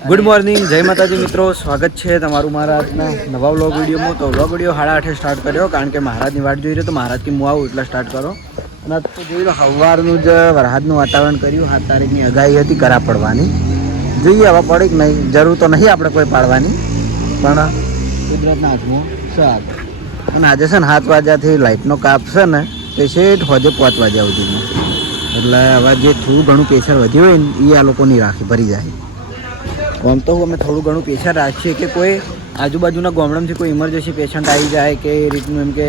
Good morning, જય માતાજી મિત્રો. સ્વાગત છે તમારું મારા આજના નવા વ્લોગ વિડીયોમાં. તો વ્લોગ વિડીયો 8:30 સ્ટાર્ટ કર્યો કારણ કે મહારાજની વાટ જોઈ રહ્યો તો મહારાજ કે હું આવું એટલે સ્ટાર્ટ કરો. અને તો જોઈ લો સવારનું જ વરસાદનું વાતાવરણ કર્યું. 7 તારીખની આગાહી હતી કરા પડવાની. જોઈએ હવે પડે કે નહીં. જરૂર તો નહીં આપણે કોઈ પાડવાની, પણ કુદરતના હાથમાં સાગ. અને આજે છે ને 7 વાગ્યાથી લાઇટનો કાપ છે ને તે શેઠ હોજે 5 વાગ્યા સુધીમાં. એટલે હવે જે થોડું ઘણું પ્રેશર વધ્યું હોય ને એ આ લોકો નહીં રાખી ભરી જાય. આમ તો અમે થોડું ઘણું પ્રેશર રાખીએ કે કોઈ આજુબાજુના ગામડામાંથી કોઈ ઇમરજન્સી પેશન્ટ આવી જાય કે એ રીતનું એમ કે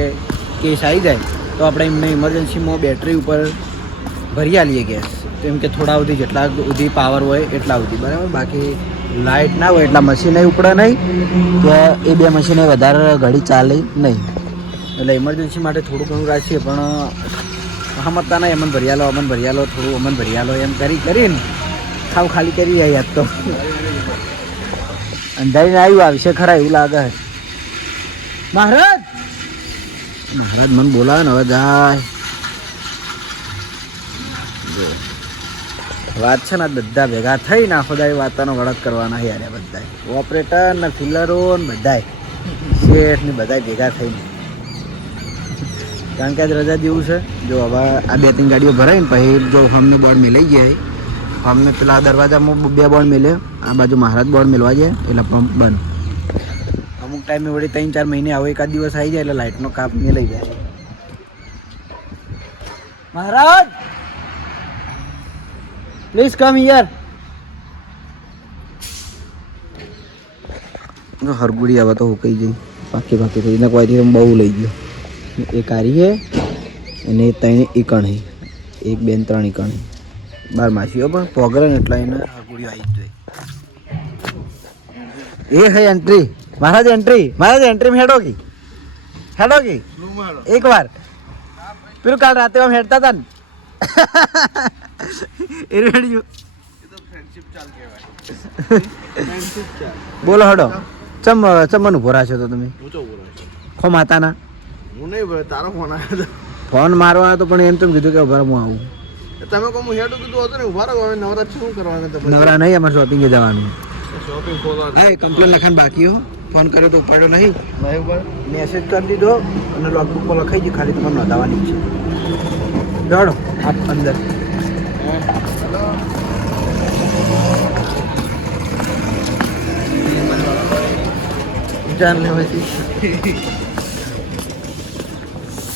કેસ આવી જાય તો આપણે એમને ઇમરજન્સીમાં બેટરી ઉપર ભરી આલીએ ગેસ. તો એમ કે થોડા સુધી જેટલા સુધી પાવર હોય એટલા સુધી, બરાબર. બાકી લાઇટ ના હોય એટલા મશીને ઉપડે નહીં કે એ બે મશીને વધારે ઘડી ચાલે નહીં. એટલે ઇમરજન્સી માટે થોડું ઘણું રાખીએ, પણ સમજતા નહીં. અમન ભરિયાલો થોડું અમન ભરિયાલો એમ કરીને ખાલી કરી જાય. યાદ તો અંધારીને આવ્યું આવશે ખરા એવું લાગે છે. મહારાજ મને બોલાવે ને હવે જાય. વાત છે ને બધા ભેગા થઈ ને આખો દાડી વાતાનો વળત કરવાના યાર. બધા ઓપરેટર ને ફિલરો ને બધાય શેઠ ને બધા ભેગા થઈને, કારણ કે આજ રજા જેવું છે. જો હવે આ 2-3 ગાડીઓ ભરાય ને પછી જો અમને બોર્ડ મેલાઈ ગયા, અમને પેલા દરવાજામાં 2 બોર્ડ મેલે, આ બાજુ મહારાજ બોર્ડ મેળવા જાય એટલે પંપ બંધ. અમુક ટાઈમે વળી 3-4 મહિને આવો એકાદ દિવસ આવી જાય એટલે લાઇટનો કાપ મેલાઈ જાય. મહારાજ પ્લીઝ કમ હિયર. હરગુડી આવે તો હું કહી જઈ પાકી થઈ ને કોઈથી બહુ લઈ ગયો. એક આરી હે અને 3 ઈકણ હે, 1 2 3 ઈકણ હે. 12 માસીઓ પણ પોગરે ને એટલા એને હરગુડીઓ આવી જ જાય. એ હે એન્ટ્રી. મહારાજ એન્ટ્રી હેડો કી એક વાર પેલું કાલ રાતે આમ હેડતા હતા ને એ રેડિયો બોલો હેડો. ચમન ઉભો રાખ્યો તો તમે ખો માતાના ફોન મારવાનો તો, પણ એમ તો કીધું કે ઉભા હું આવું. તમે કહો હું હેડું કીધું હતું ને ઉભા રહો. હવે નવરાત શું કરવાના? નવરા નહીં, અમારે શોપિંગે જવાનું. હા, કમ્પ્લેન લખાણ બાકી હો. ફોન કર્યો તો ઉપાડ્યો નહીં. મેસેજ કરી દીધો અને લોકબુક પર લખાઈ ગયું, ખાલી તમારે નોંધાવાની જ છે. દોડો આપ અંદર. જાન લેવાથી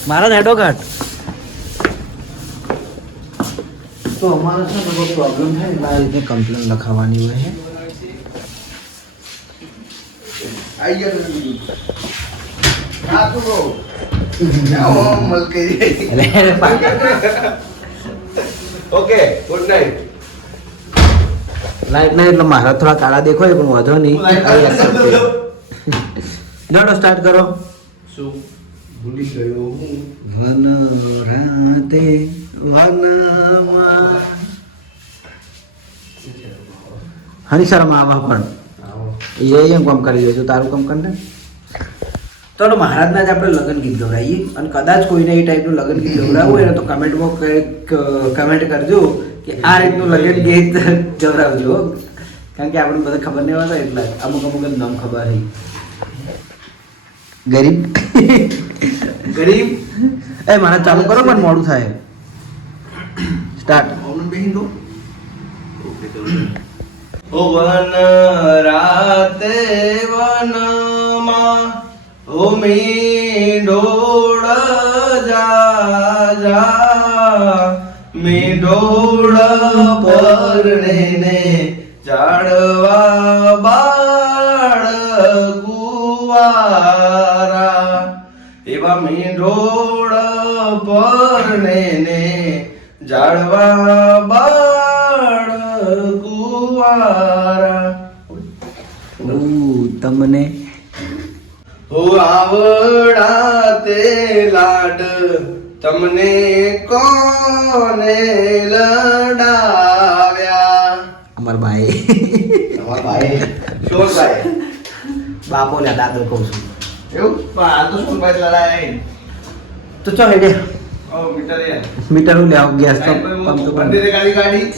મારા હેડો ઘાટ તો અમારે છે ને કોઈ પ્રોબ્લેમ થાય ને આ રીતે કમ્પ્લેન લખાવવાની હોય છે. Okay, good night. લાઈટ નહીં એટલે મારા થોડા કાળા દેખાય પણ વાંધો નહીં. જોડો સ્ટાર્ટ કરો. શું ભૂલી ગયો હું? વન રાતે વનમાં હની શરમ આવા પણ એ કામ કરી દે. તારું કામ કર ને. તો મહારાજના જ આપણે લગ્ન ગીત ગવડાવીએ, અને કદાચ કોઈને એ ટાઈપનું લગ્ન ગીત ગવડાવવું હોય ને તો કમેન્ટમાં કમેન્ટ કરજો કે આ રીતનું લગ્ન ગીત ગવડાવજો. કારણ કે આપણે બધા ખબર નહીં હોતા એટલે અમુક જ નામ ખબર નહીં. ગરીબ એ મારા ચાલુ કરો પણ મોડું થાય. સ્ટાર્ટ. ઓ વન રાતે વનમાં ઓ મીંડોળ જા મીંડોળ પરણે ને જાડવા બાળ કુવારા એવા મીંડોળ પરણે ને જાડવા બાળ કુવારા. તમને હો આવડા તે લાડ તમને કોને લડાવ્યા? અમાર ભાઈ સોનભાઈ બાપો લે દાદો કહું છું એવું. પણ આ તો સોનભાઈ લડાય તો ચો હેડે મીટર લે ગેસ તો બંને ગાડી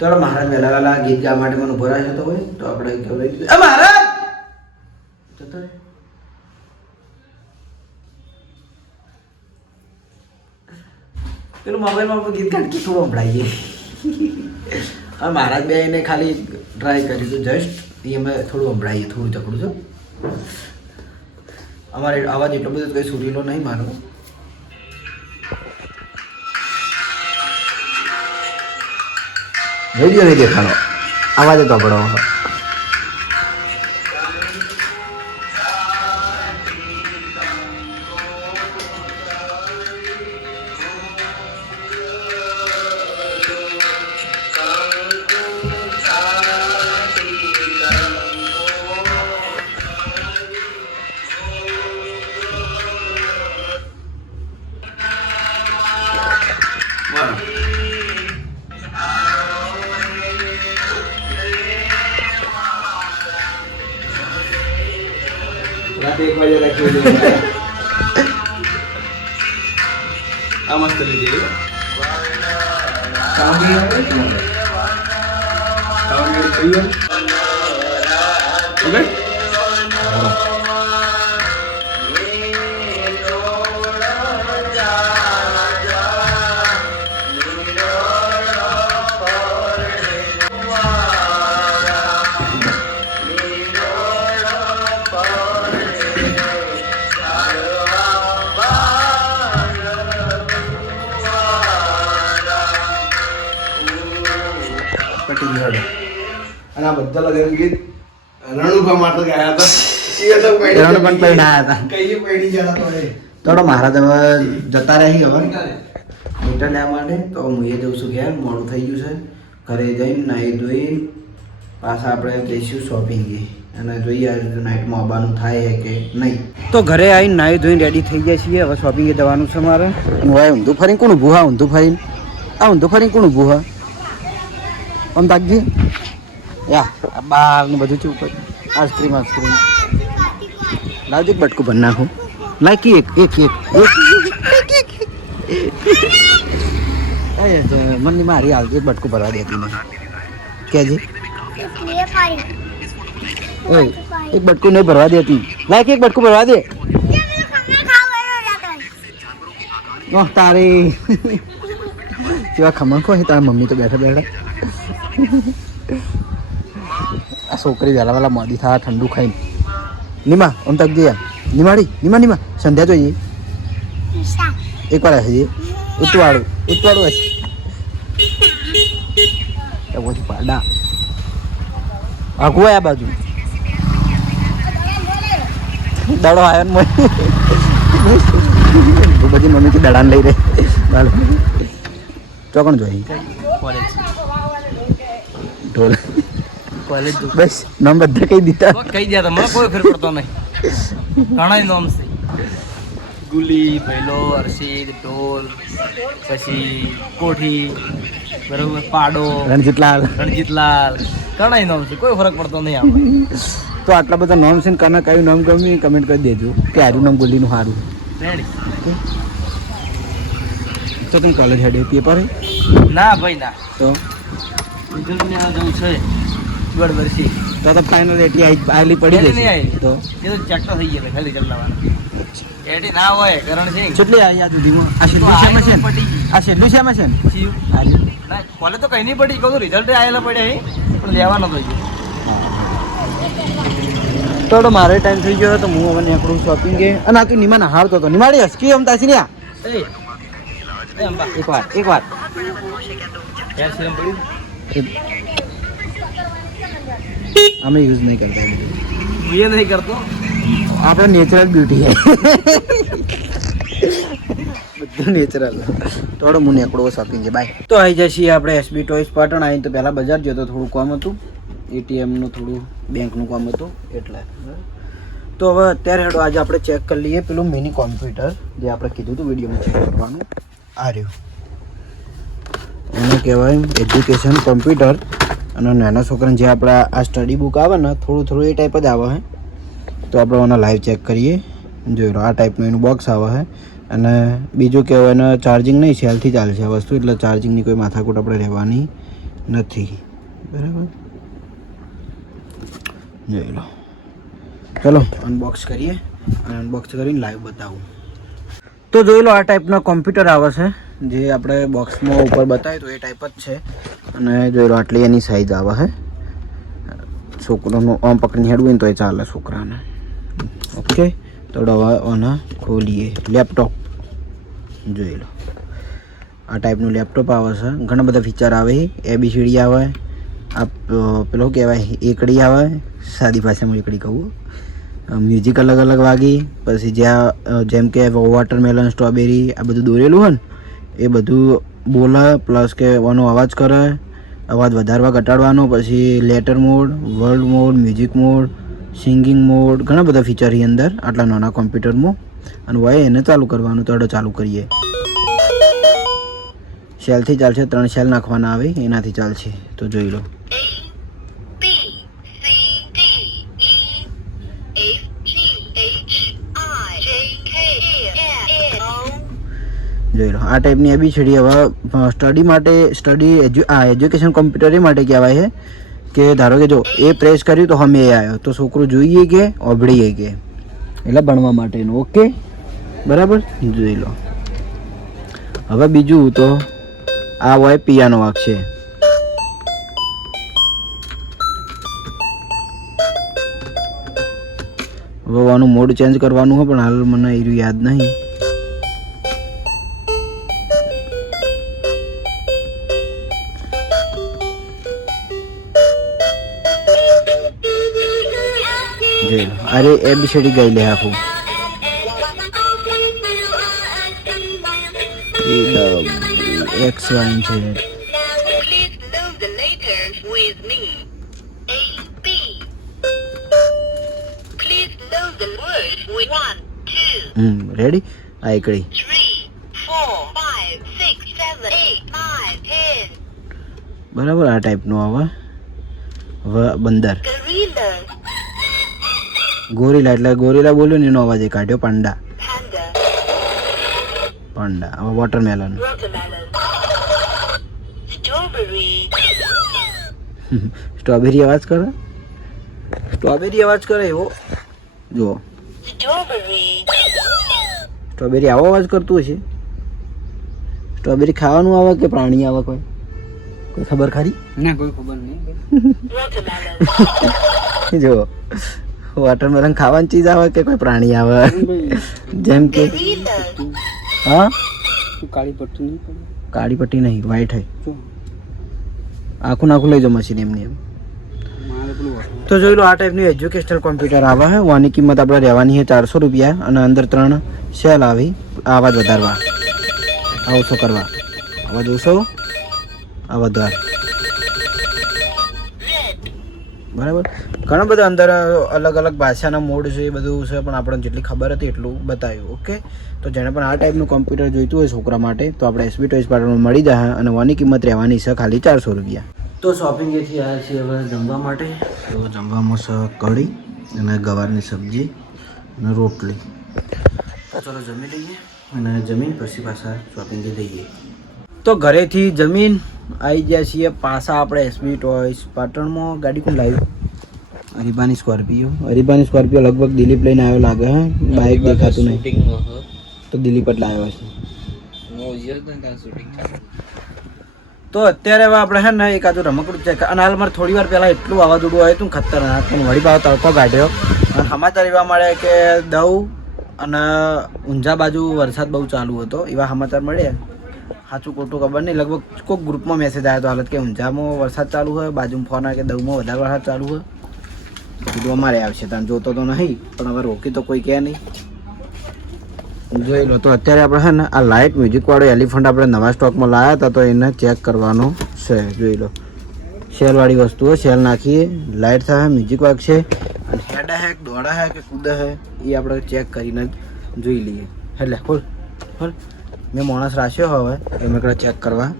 તો મહારાજ વહેલા વહેલા ગીત ગાવા માટે મને ઉભો રાખ્યો તો હોય તો આપણે કહેવાય દીધું મહારાજ જતો રે પેલું મોબાઈલમાં આપણે ગીત ગાડી થોડું સંભળાઈએ હવે મહારાજ બે એને ખાલી ટ્રાય કર્યું હતું જસ્ટ એ અમે થોડું સંભળાઈએ થોડું ચકડું છો અમારે અવાજ એટલો બધો કંઈ સુરીલો નહીં મારો રેડિયો નહીં દેખાડો અવાજ તો પડો રાતે 1 વાગે રાખી આ મસ્ત લીધી ઓકે અને આ બધા લગન ગીત રણુભા માટે ગાયા હતા રણ પણ પૈણા હતા કઈ પૈણી ગયા હતા થોડો મહારાજ હવે જતા રહી હવે મીટર લેવા માટે તો હું એ જઉં છું ઘેર મોડું થઈ ગયું છે ઘરે જઈને નાહી ધોઈને પાછા આપણે જઈશું શોપિંગે અને જોઈએ નાઇટમાં આવવાનું થાય કે નહીં તો ઘરે આવીને નાહી ધોઈને રેડી થઈ ગયા છીએ હવે શોપિંગે જવાનું છે મારે હું ઊંધું ફરીને કોણ ઊભું હા ઊંધું ફરીને ઊંધું ફરીને કોણ ઊભું હા આમ તાકજી યા બાર ને બધું ચૂપ આઈસ્ક્રીમ લાવજો એક બટકું ભરી નાખું લાઈકી એક મને મારી હાલજો એક બટકું ભરવા દેતી નહીં કેજી ઓય એક બટકું નહીં ભરવા દેતી લાઈક એક બટકું ભરવા દે તારી કેવા ખમણ ખો તારા મમ્મી તો બેઠા બેઠા આ છોકરી વહેલા વહેલા મોડી થાય ઠંડુ ખાઈને નીમા આમ તક જઈએ નીમા સંધ્યા જોઈએ એક વાર હશે ઉતવાળું હશે પછી પાડા આખું આ બાજુ દડો આવ્યો ને બધી મમ્મી થી દડાને લઈ રહી ચોકણ જોઈ ઢોલ કોલેજ બસ નામ બધા કહી દીધા કહી દીધા મને કોઈ ફેર પડતો નહીં ઘણા નામ છે ગુલી ભૈલો હર્ષિદ ઢોલ પછી કોઠી બરોબર પાડો રણજીતલાલ ઘણા નામ છે કોઈ ફરક પડતો નહીં આમાં તો આટલા બધા નામ છે ને કના કયું નામ ગમ્યું કમેન્ટ કરી દેજો કે આરું નામ ગુલીનું સારું રેડી તો તમે કોલેજ હેડે પેપર ના ભાઈ ના તો રિઝલ્ટ ને જવું છે બરાબર છે તો ફાઇનલ એટી આલી પડી નહીં જશે આવી તો એ તો ચેક તો થઈ ગયા ખાલી ચલાવવાના એટી ના હોય કરણ સિંહ કેટલી આ યાદ સુધીમાં આ છેલ્લું શેમાં છે ને આ છેલ્લું શેમાં છે ને શિવ ના કોલેજ તો કઈ નહીં પડી કહું રિઝલ્ટ આવેલા પડ્યા પણ લેવાનો તો તો મારે ટાઈમ થઈ ગયો તો હું હવે નીકળું શોપિંગે અને આ તું નિમાને હારતો હતો નિમાડી હસકી આમ તાસી ને એક વાર યાર સિરમ પડ્યું અમે યુઝ નહીં કરતા એ નહીં કરતો આપણે નેચરલ બ્યુટી છે બધું નેચરલ થોડો હું નીકળો શોપિંગ છે બાય તો આવી જઈએ છીએ આપણે એસબી ટોયસ પાટણ આવીને તો પહેલાં બજાર જતો થોડું કામ હતું એટીએમનું થોડું બેંકનું કામ હતું એટલે તો હવે અત્યારે હેડો આજે આપણે ચેક કરી લઈએ પેલું મિની કોમ્પ્યુટર જે આપણે કીધું હતું વિડીયોમાં ચેક કરવાનું આ રહ્યું એને કહેવાય એજ્યુકેશન કોમ્પ્યુટર અને નાના છોકરાને જે આપણા આ સ્ટડી બુક આવે ને થોડું એ ટાઈપ જ આવે છે તો આપણે એના લાઈવ ચેક કરીએ જોઈ લો આ ટાઈપનું એનું બોક્સ આવે છે અને બીજું કહેવાય એને ચાર્જિંગ નહીં સેલથી ચાલશે આ વસ્તુ એટલે ચાર્જિંગની કોઈ માથાકૂટ આપણે રહેવાની નથી. બરાબર, જોઈ લો. ચલો અનબોક્સ કરીએ અને અનબોક્સ કરીને લાઈવ બતાવું. તો જોઈ લો, આ ટાઈપના કોમ્પ્યુટર આવે છે જે આપણે બોક્સમાં ઉપર બતાવ્યું તો એ ટાઈપ જ છે. અને જોઈ લો આટલી એની સાઈઝ આવે છે. છોકરાનું આમ પકડીને હેડવું ને તો એ ચાલે છોકરાને. ઓકે, તો હવે આને ખોલીએ. લેપટોપ જોઈ લો, આ ટાઈપનું લેપટોપ આવે છે. ઘણા બધા ફીચર આવે. ABCD આવે, આ પેલો કહેવાય એકડી આવે, સાદી ભાષામાં એકડી કહું. મ્યુઝિક અલગ અલગ વાગી, પછી જ્યાં જેમ કે વોટરમેલન, સ્ટ્રોબેરી આ બધું દોરેલું હોય ને એ બધું બોલે, પ્લસ કે એનો અવાજ કરે, અવાજ વધારવા ઘટાડવાનો, પછી letter mode, world mode, music mode, singing mode, ઘણા બધા ફીચર છે અંદર આટલા નાના કોમ્પ્યુટરમાં. અને હોય એને ચાલુ કરવાનું. તો ચાલુ કરીએ. સેલથી ચાલશે, 3 સેલ નાખવાના આવે એનાથી ચાલશે. તો જોઈ લો. જોઈ લો, આ ટાઈપની ABCD હવે સ્ટડી માટે એજ્યુકેશન કોમ્પ્યુટર એ માટે કહેવાય છે કે ધારો કે જો એ પ્રેસ કર્યું તો હમે એ આવ્યો તો છોકરું જોઈએ કે ઓભળીએ કે, એટલે ભણવા માટેનું. ઓકે, બરાબર, જોઈ લો. હવે બીજું તો આ હોય પિયાનો વાગશે. હવે આનું મોડ ચેન્જ કરવાનું હોય પણ હાલ મને એ યાદ નહીં. અરે ABCD ગઈ લે આખું. XY છે. રેડી, આ એકડી. બરાબર, આ ટાઈપનું આવે. હવે બંદર ગોરીલા, એટલે ગોરીલા બોલ્યો ને એનો અવાજ એ કાઢ્યો. પાંડા, પાંડા. હવે વોટરમેલન. સ્ટ્રોબેરી અવાજ કરે, સ્ટ્રોબેરી અવાજ કરે એવો. જુઓ, સ્ટ્રોબેરી આવો અવાજ કરતું હશે. સ્ટ્રોબેરી ખાવાનું આવે કે પ્રાણી આવે? કોઈ ખબર ખરી? ના, કોઈ ખબર નહીં. જુઓ, વોટરમેલન ખાવાની ચીજ આવે કે કોઈ પ્રાણી આવે? જેમ કે હા, કાળી પટ્ટી નહીં, કાળી પટ્ટી નહીં, વ્હાઈટ હે. આખું નાખું લઈ જાઓ મશીન એમની એમ. તો જોઈ લો, આ ટાઈપનું એજ્યુકેશનલ કોમ્પ્યુટર આવે છે. આની કિંમત આપણે રહેવાની છે 400 રૂપિયા. અને અંદર 3 સેલ આવી. અવાજ વધારવા, ઓછો કરવા, અવાજ ઓછો, આ વધાર. બરાબર, ઘણા બધા અંદર અલગ અલગ ભાષાના મોડ છે, એ બધું છે, પણ આપણને જેટલી ખબર હતી એટલું બતાવ્યું. ઓકે, તો જેને પણ આ ટાઈપનું કોમ્પ્યુટર જોઈતું હોય છોકરા માટે તો આપણે SB ટોયઝ પાટણમાં મળી જાય. અને આની કિંમત રહેવાની છે ખાલી 400 રૂપિયા. તો શોપિંગેથી આવ્યા છીએ હવે જમવા માટે. તો જમવામાં છે કઢી અને ગવારની સબ્જી અને રોટલી. તો ચલો જમી લઈએ અને જમીન પછી પાછા શોપિંગે જઈએ. તો ઘરેથી જમીન આવી ગયા છીએ પાછા આપણે SB ટોયઝ પાટણમાં. ગાડી કોણ લાવ્યું? હરીબાની સ્કોર્પિયો. હરીબાની સ્કોર્પિયો લગભગ દિલીપ લઈને આવ્યો લાગે. હે, બાઇક દેખાતું નહીં તો દિલીપ જ લાવ્યો છે. તો અત્યારે હવે આપણે છે ને એકાદું રમકડું ચેક. અને હાલ મારે થોડી વાર પહેલાં એટલું વાવાઝોડું આવ્યું હતું ખતરનાક, પણ વળી પાછો તડકો કાઢ્યો. અને સમાચાર એવા મળે કે દવ અને ઊંઝા બાજુ વરસાદ બહુ ચાલુ હતો, એવા સમાચાર મળ્યા. સાચું ખોટું ખબર નહીં. લગભગ કોઈક ગ્રુપમાં મેસેજ આવ્યો હતો હાલત કે ઊંઝામાં વરસાદ ચાલુ હોય, બાજુમાં ફોન આવે કે દવમાં વધારે વરસાદ ચાલુ હોય. કીધું અમારે આવશે, તમે જોતો તો નહીં પણ હવે રોકી તો કોઈ કહે નહીં. જોઈ લો, તો અત્યારે આપણે છે ને આ લાઇટ મ્યુઝિકવાળો એલિફન્ટ આપણે નવા સ્ટોકમાં લાવ્યા હતા તો એને ચેક કરવાનો છે. જોઈ લો, સેલવાળી વસ્તુઓ સેલ નાખીએ, લાઇટ થાય, મ્યુઝિક વાગશે. અને હેડા હે દોડા હે કે કૂદા હે એ આપણે ચેક કરીને જ જોઈ લઈએ. એટલે ખોલ ખોલ, મેં માણસ રાખ્યો હવે એમ એકડા ચેક કરવા.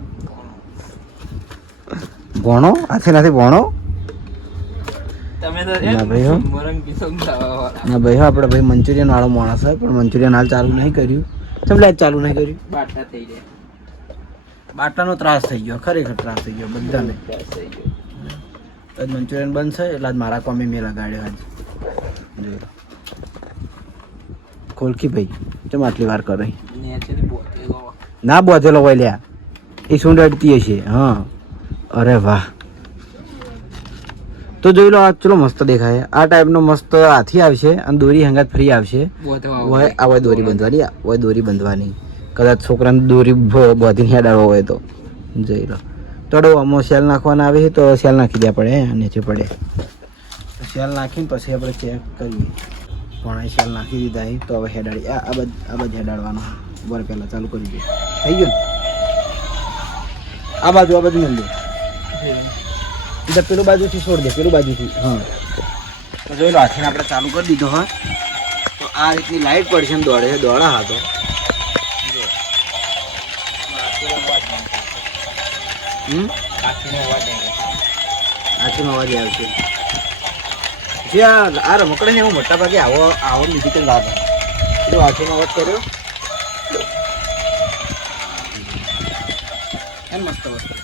ભણો આથી નથી ભણો ના ભાઈ હો, ના ભાઈ હો, આપણે ભાઈ મંચુરિયન વાળો માણસ હોય પણ મંચુરિયન હાલ ચાલુ નહીં કર્યું. કેમ લાઈટ ચાલુ નહીં કર્યું? બાટાનો ત્રાસ થઈ ગયો, ખરેખર ત્રાસ થઈ ગયો બધાને. આજ મંચુરિયન બનશે એટલે આજ મારા કોમે મેં લગાડ્યો આજ. જોઈ લો ખોલકી ભાઈ ચમ આટલી વાર કરે ના બોધેલો હોય લ્યા એ સૂંઢ અડતી હશે. હા અરે વાહ. તો જોઈ લો આ ચલો મસ્ત દેખાય. આ ટાઈપનો મસ્ત હાથી આવશે અને દોરી હંગાત ફ્રી આવશે. હોય દોરી બંધવાની, હોય દોરી બંધવાની. કદાચ છોકરાને દોરી બોધીને હેડાડવો હોય તો જોઈ લો. તડો આમાં સેલ નાખવાના આવે છે તો સેલ નાખી દે પડે નીચે પડે. સેલ નાખીને પછી આપણે ચેક કરીએ. પણ સેલ નાખી દીધા છે તો હવે હેડાડી આ બાજુ હેડાડવાનો. બર પહેલાં ચાલુ કરી દે. થઈ ગયું ને? આ બાજુ મળી દે. એટલે પેલું બાજુથી છોડ દે, પેલું બાજુથી. હા તો જોઈ લો હાથીને આપણે ચાલુ કરી દીધો. હા તો આ રીતની લાઈટ પડશે એમ દોડા હા તો હાથીનો અવાજ આવશે. જે આ રમકડે ને હું મોટા ભાગે આવો મ્યુઝિકલ લાગે. પેલો હાથીનો અવાજ કર્યો એમ મસ્ત વસ્તુ.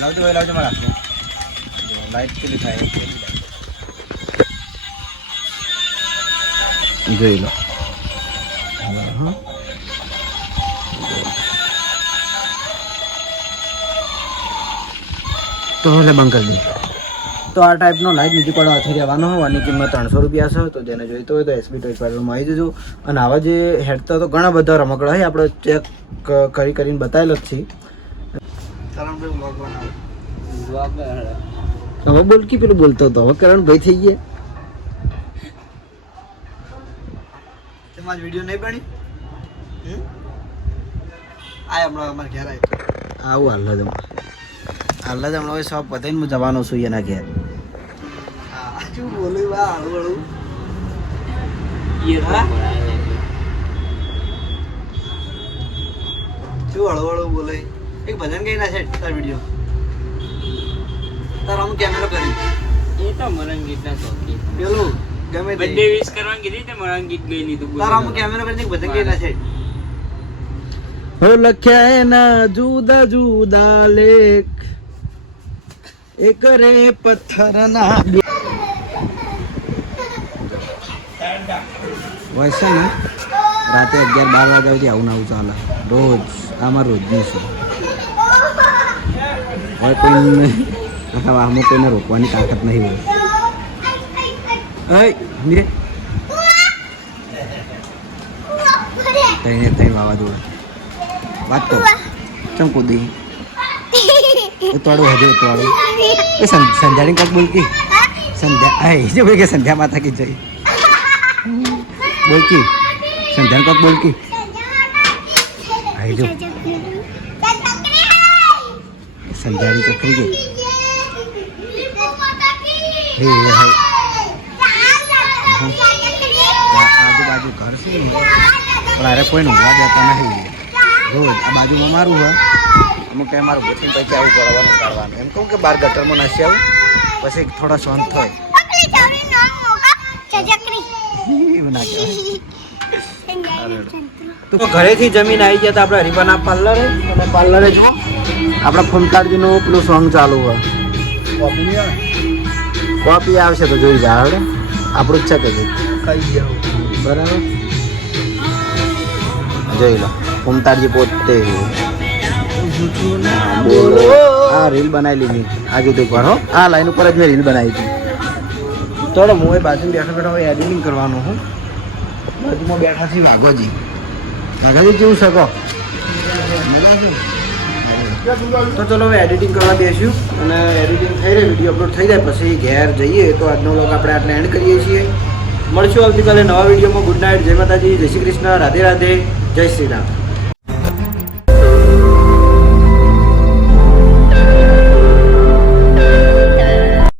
લાવજો મારા હાથમાં. લાઈટ પેલી થાય જોઈ લો. તો એટલે બંધ કરી દે. તો આ ટાઈપનો લાઈટ મ્યુઝિક વાળો હાથી રહેવાનો હોય. આની કિંમત 300 રૂપિયા છે. તો જેને જોઈતો હોય તો એસબી ટોય પાર્લરમાં આવી જજો. અને આવા જે હેડતા તો ઘણા બધા રમકડા હોય આપણે ચેક કરીને બતાવેલો જ છે. હવે બોલ કે પેલું બોલતો હતો હવે કરણ ભાઈ થઈ ગયા. તમારી વિડીયો નહીં બની આ હમણાં અમારે ઘેર આવ્યો આવું હાલ જ હમણાં હવે શોપ પતાવીને હું જવાનો છું એના ઘેર. શું બોલું બા હળવું શું હળવું બોલે. એક ભજન કઈ ના છે તાર વિડીયો તાર આમ કેમેરો કરી એ તો મરંગ ગીતના શોખીન. પેલું ગમે તે બર્થડે વિશ કરવાનું કીધી તે મરંગ ગીત ગઈ લીધું. તાર આમ કેમેરો કરીને એક ભજન કઈ ના છે. હો લખ્યા એના જુદા જુદા લેખ એક રે પથ્થરના હોય છે ને રાતે 11-12 વાગ્યા સુધી આવું આવું ચાલે રોજ. આમાં રોજનું છે. હવે કોઈને આમાં કોઈને રોકવાની તાકાત નહીં હોય. મીરે તઈ વાવાઝોડું વાત તો ચમ કૂદી ઉતાળું હજુ ઉતાળું એ સંધ્યાની કાંક બોલકી સંધ્યા હા એ ભાઈ કે સંધ્યા માતા કી જઈ બોલકી સંધ્યાની કાંક બોલકી હા જો સંધ્યાની ચકરી ગઈ હે હાય આજુબાજુ ઘર છે ને પણ અરે કોઈને ઊંઘવા દેતા નહીં. રોજ આ બાજુમાં મારું હોય અમુક ટાઈમ મારું બોટિંગ પછી આવું કરવાનું એમ કહું કે બહાર ગટરમાં નાસી આવું પછી થોડા શાંત થાય. તો ઘરેથી જમીન આવી ગયા હતા આપણે હરિબાના પાર્લરે. અને પાર્લરે જો આપણા ફમતાડજીનું પેલું સોંગ ચાલુ હોય. કોપી આવશે તો જોઈ જા હવે આપણું જ છે કે કઈ જાવ બરાબર. જોઈ લો ફમતાડજી પોતે બોલો. આ રીલ બનાવી લીધી આ કીધું પર હો આ લાઈન ઉપર જ મેં રીલ બનાવી હતી. થોડો હું એ બાજુ બેઠા હવે એડિટિંગ કરવાનું હું. બાજુમાં બેઠા છીએ વાઘોજી. વાઘોજી કેવું શકો તો ચલો હવે એડિટિંગ કરવા બેસ્યું અને એડિટિંગ થઈ રહી વિડીયો અપલોડ થઈ જાય પછી ઘેર જઈએ. તો આજનો વ્લોગ આપણે આટલે એન્ડ કરીએ છીએ. મળશું આવતીકાલે નવા વિડીયોમાં. ગુડ નાઇટ, જય માતાજી, જય શ્રી કૃષ્ણ, રાધે રાધે, જય શ્રી રામ.